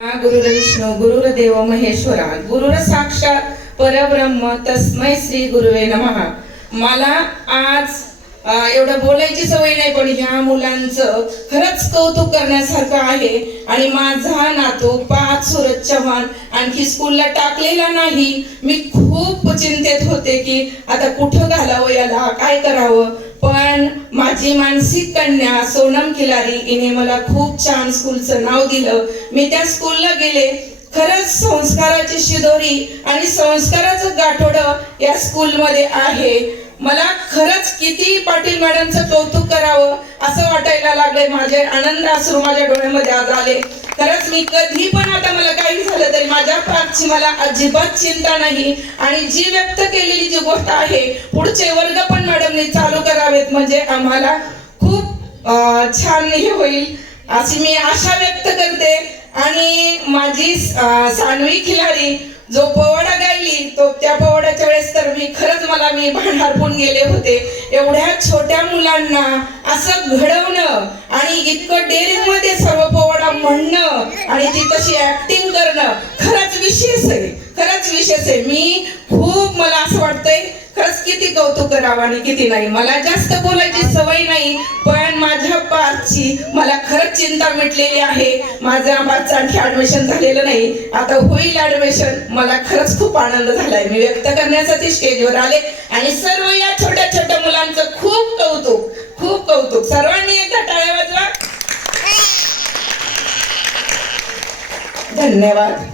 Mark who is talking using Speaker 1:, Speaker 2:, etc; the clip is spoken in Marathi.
Speaker 1: गुरुर विष्णू गुरुर देव महेश्वरा. गुरुर साक्षात परब्रह्म तस्मै श्री गुरुवे नमहा मला आज एवढं बोलायची सवय नाही पण ह्या मुलांचं खरंच कौतुक करण्यासारखं आहे. आणि माझा नातू पाच सुरज चव्हाण आणखी स्कूलला टाकलेला नाही. मी खूप चिंतेत होते की आता कुठं घालावं याला काय करावं? पण माझी मानसिक कन्या सोनम खिलारी हिने मला खूप छान स्कूलचं नाव दिलं. मी त्या स्कूलला गेले. खरंच संस्काराची शिदोरी आणि संस्काराचं गाठोडं या स्कूलमध्ये आहे. मला खरंच किती पाटील मॅडमचं कौतुक करावं असं वाटायला लागलंय. माझे आनंद असू माझ्या डोळ्यामध्ये आज आले. खरंच मी कधी पण आता मला काही झालं तरी माझ्या पाठची मला अजिबात चिंता नाही. आणि जी व्यक्त केलेली जी गोष्ट आहे पुढचे वर्ग पण मॅडमने चालू करावेत म्हणजे आम्हाला खूप छान हे होईल अशी मी आशा व्यक्त करते. आणि माझी सानवी खिलारी जो पोवाडा गायली तो त्या पोवाड्याच्या वेळेस तर मी खरंच मला मी भान हरपून गेले होते. एवढ्या छोट्या मुलांना असं घडवणं आणि इतकं डेअरिंगमध्ये सर्व पोवाडा म्हणणं आणि ती तशी ऍक्टिंग करणं खरंच विशेष आहे. खरंच विशेष आहे. मी खूप मला असं वाटतंय खरंच किती कौतुक करावं आणि किती नाही. मला जास्त बोलायची सवय नाही पण माझ्या पाचची मला खरंच चिंता मिटलेली आहे. माझ्या पार्कचं आणखी ऍडमिशन झालेलं नाही. आता होईल ऍडमिशन मला खरंच खूप आनंद झालाय. मी व्यक्त करण्यासाठी स्टेजवर आले आणि सर्व या छोट्या छोट्या मुलांचं खूप कौतुक खूप कौतुक. सर्वांनी एकदा टाळ्या वाजवा. धन्यवाद.